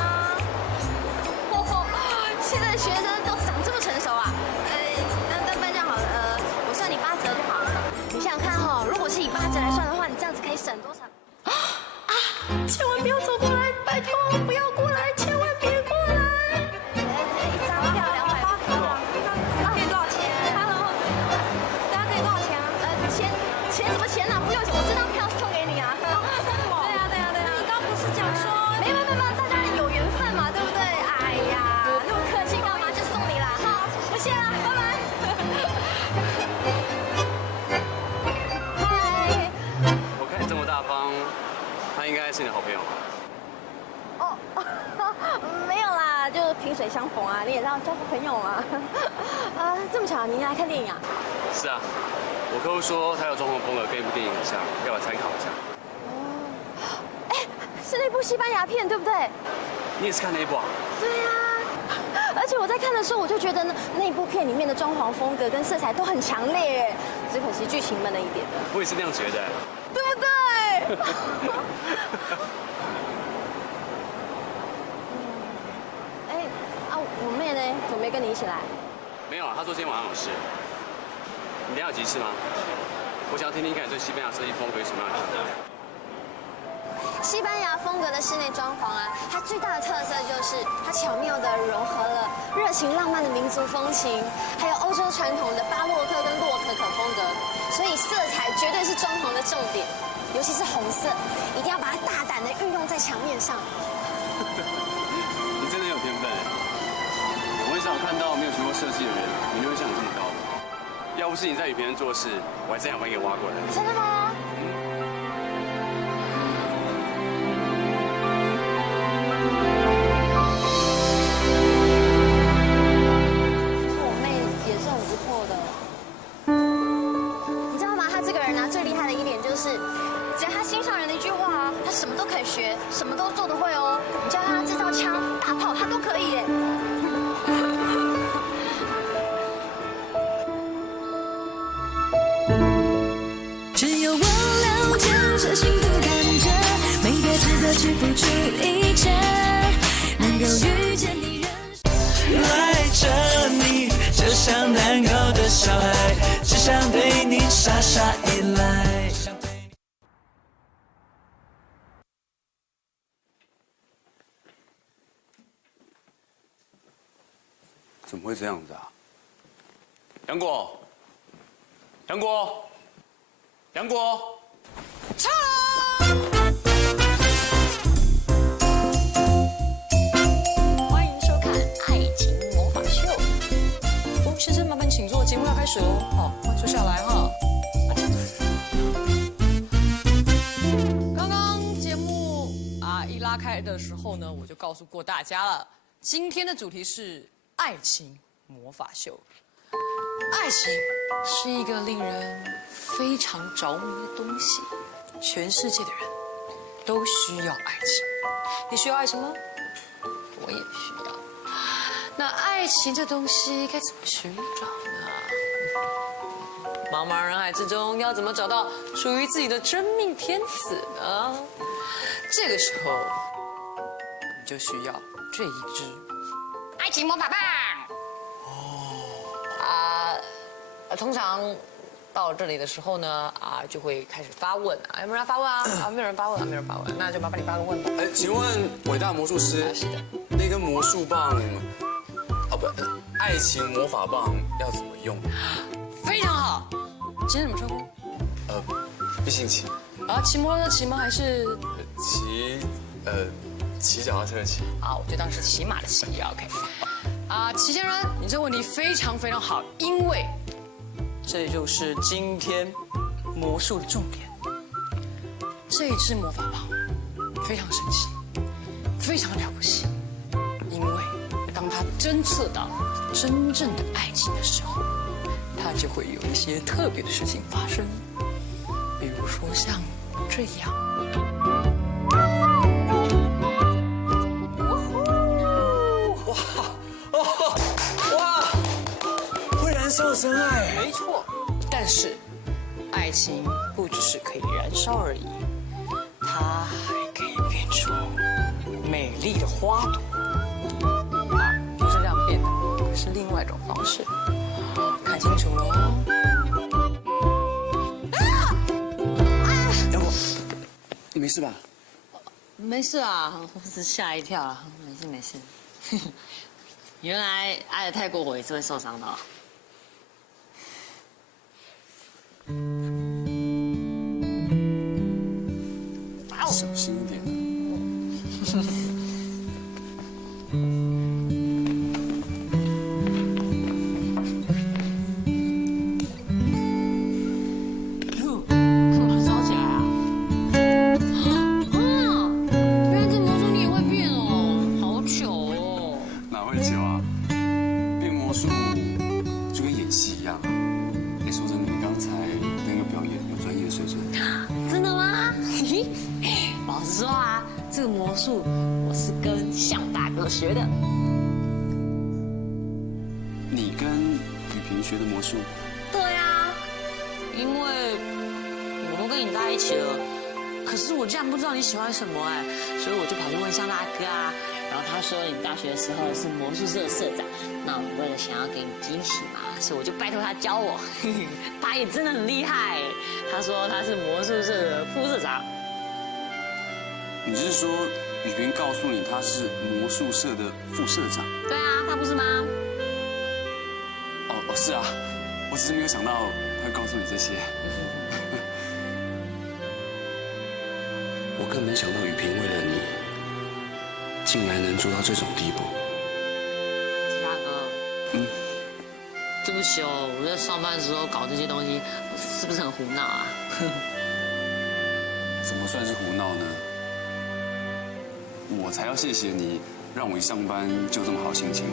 现在的学生都长这么成熟啊？那不然这样好了，我算你8折就好了。你想想看哈，如果是以8折来算的话，你这样子可以省多少？啊！千万不要走过来，拜托不要过来，千万别过来。一张票280啊，可以多少钱？大家可以多少钱啊？钱什么钱啊？不用钱，我这张票送给你啊。对啊。你刚不是讲说没有，大家有缘分嘛，对不对？哎呀，那么客气干嘛？就送你啦，好，不谢啦，拜拜。嗨。我看你这么大方，他应该是你的好朋友吧？没有啦，就是萍水相逢啊，你也让交个朋友嘛。这么巧，您来看电影啊？是啊，我客户说他有装潢风格跟一部电影很像，要我参考一下。是那部西班牙片，对不对？你也是看那一部啊？对呀。而且我在看的时候，我就觉得那部片里面的装潢风格跟色彩都很强烈，只可惜剧情闷了一点。我也是那样觉得。对不对？我妹呢？怎么没跟你一起来？没有啊，她说今天晚上有事。你等下有急事吗？我想要听听看你对西班牙设计风格有什么样的想法。西班牙风格的室内装潢啊，它最大的特色就是它巧妙地融合了热情浪漫的民族风情，还有欧洲传统的巴洛克跟洛可可风格，所以色彩绝对是装潢的重点，尤其是红色，一定要把它大胆地运用在墙面上。你真的有天分。我很少看到没有学过设计的人，你会像你这么高的。要不是你在与别人做事，我还真想把你给挖过来。真的吗？其实我妹也是很不错的。你知道吗？她这个人呢，最厉害的一点就是，只要她心上人的一句话啊，她什么都可以学，什么都做得会哦。你叫她制造枪、大炮，她都可以耶。只有我了解这幸福感觉，没别值得去付出一切，能够遇见你赖着你，就像难搞的小孩，只想对你傻傻依赖。怎么会这样子啊？杨果，杨果，杨果，唱。的时候呢，我就告诉过大家了，今天的主题是爱情魔法秀。爱情是一个令人非常着迷的东西，全世界的人都需要爱情。你需要爱情吗？我也需要。那爱情这东西该怎么寻找呢？茫茫人海之中，要怎么找到属于自己的真命天子呢？这个时候，你就需要这一支爱情魔法棒。通常到这里的时候呢，就会开始发问啊，有没有人发问啊？没有人发问啊，没有人发问，那就麻烦你发个问吧。请问伟大魔术师，是的，那根魔术棒，爱情魔法棒要怎么用？非常好。今天怎么称呼？毕竟骑骑摩托车骑吗？还是骑脚踏车的骑？我就当是骑马的骑 ，OK。齐先生，你这个问题非常非常好，因为这就是今天魔术的重点。这一支魔法棒非常神奇，非常了不起，因为当它侦测到真正的爱情的时候，它就会有一些特别的事情发生，比如说像这样。燃烧真爱，没错。但是，爱情不只是可以燃烧而已，它还可以变出美丽的花朵。不是这样变的，是另外一种方式。看清楚喽。杨果，你没事吧？没事啊，我只是吓一跳啊，没事。原来爱得太过火也是会受伤的哦。小心一点。干嘛烧起来啊？原来这魔术你也会变哦，好糗哦。哪会久啊？变魔术就跟演戏一样。说真的，你刚才那个表演有专业水准。真的吗？老实说啊，这个魔术我是跟向大哥学的。你跟雨萍学的魔术？对啊，因为我都跟你在一起了，可是我竟然不知道你喜欢什么所以我就跑去问向大哥啊。然后他说你大学的时候是魔术社的社长，那我为了想要给你惊喜嘛，所以我就拜托他教我。他也真的很厉害，他说他是魔术社的副社长。你是说雨萍告诉你他是魔术社的副社长？对啊，他不是吗？是啊，我只是没有想到他会告诉你这些。我更没想到雨萍为了你，竟然能做到这种地步。大哥，对不起哦，我在上班的时候搞这些东西，是不是很胡闹啊？怎么算是胡闹呢？我才要谢谢你，让我一上班就这么好心情。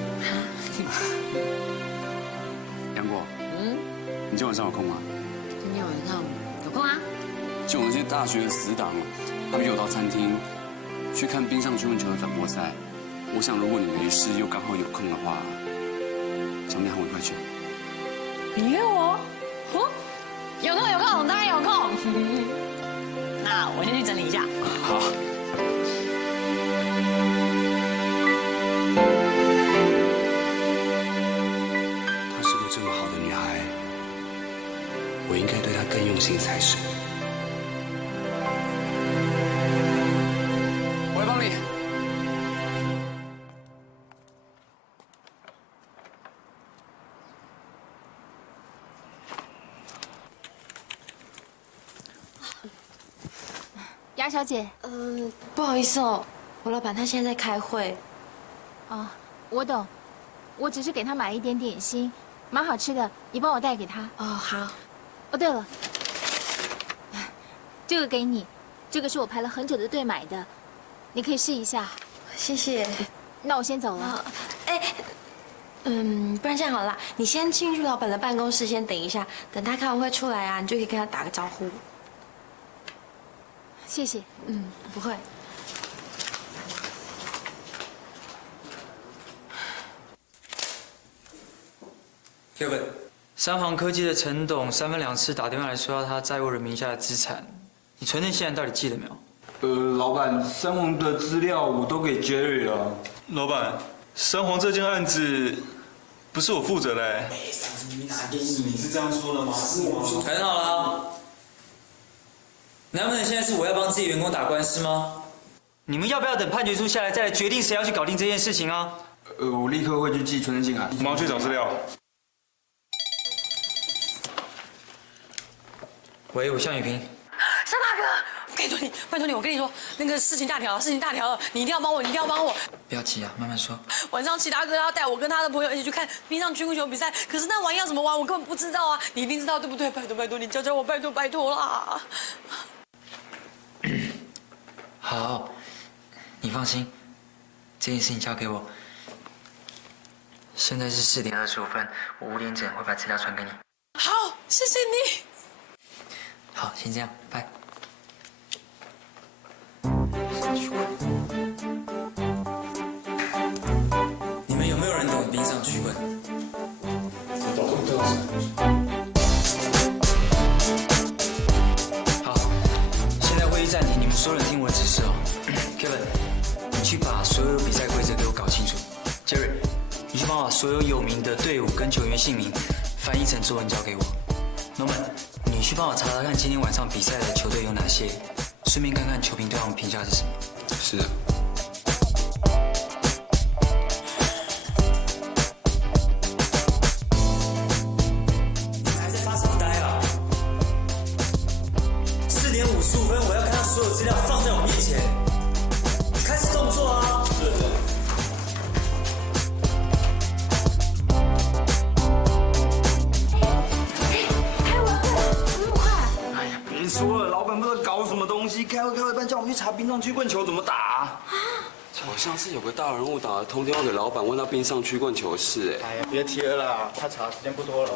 杨果，你今天晚上有空吗？今天晚上有空啊。就我那些大学的死党，他们约我到餐厅去看冰上曲棍球的转播赛。我想，如果你没事又刚好有空的话，想不想和我一块去？你约我？有空，当然有空。那我先去整理一下。好。她是个这么好的女孩，我应该对她更用心才是。我来帮你。杨小姐，不好意思哦，我老板他现在在开会。我懂，我只是给他买了一点点心，蛮好吃的，你帮我带给他。好。对了，这个给你，这个是我排了很久的队买的，你可以试一下。谢谢。那我先走了。不然这样好了，你先进去老板的办公室，先等一下，等他开完会出来啊，你就可以跟他打个招呼。谢谢。不会。Kevin，三行科技的陈董3番2次打电话来说要他债务人名下的资产，你存证现在到底寄了没有？老板，三红的资料我都给 Jerry 了。老板，三黄这件案子不是我负责的。上次你拿给你是这样说的吗？是吗？很好了，难不成现在是我要帮自己员工打官司吗？你们要不要等判决书下来再来决定谁要去搞定这件事情啊？我立刻会去寄存证进来。忙去找资料。喂，我向雨萍。向大哥，拜托你，我跟你说，那个事情大条了，你一定要帮我，不要急啊，慢慢说。晚上齐大哥要带我跟他的朋友一起去看冰上曲棍球比赛，可是那玩意要怎么玩，我根本不知道啊！你一定知道对不对？拜托，你教教我，拜托啦！好，你放心，这件事情交给我。现在是4点25分，我5点整会把资料传给你。好，谢谢你。好，先这样，拜。你们有没有人懂冰上曲棍？好，现在会议暂停，你们所有人听我的指示哦。Kevin， 你去把所有比赛规则给我搞清楚。Jerry， 你去帮我把所有有名的队伍跟球员姓名翻译成中文交给我。Norman， 你去帮我查查看今天晚上比赛的球队有哪些，顺便看看球评对他们评价是什么。是的。你们还在发什么呆啊？4点55分，我要看到所有资料放在我面前，开始动作啊！别说了，老板不知道搞什么东西，开会一半叫我们去查冰上曲棍球怎么打。好像是有个大人物打了通电话给老板，问到冰上曲棍球的事。哎呀，别提了啦，他查时间不多了。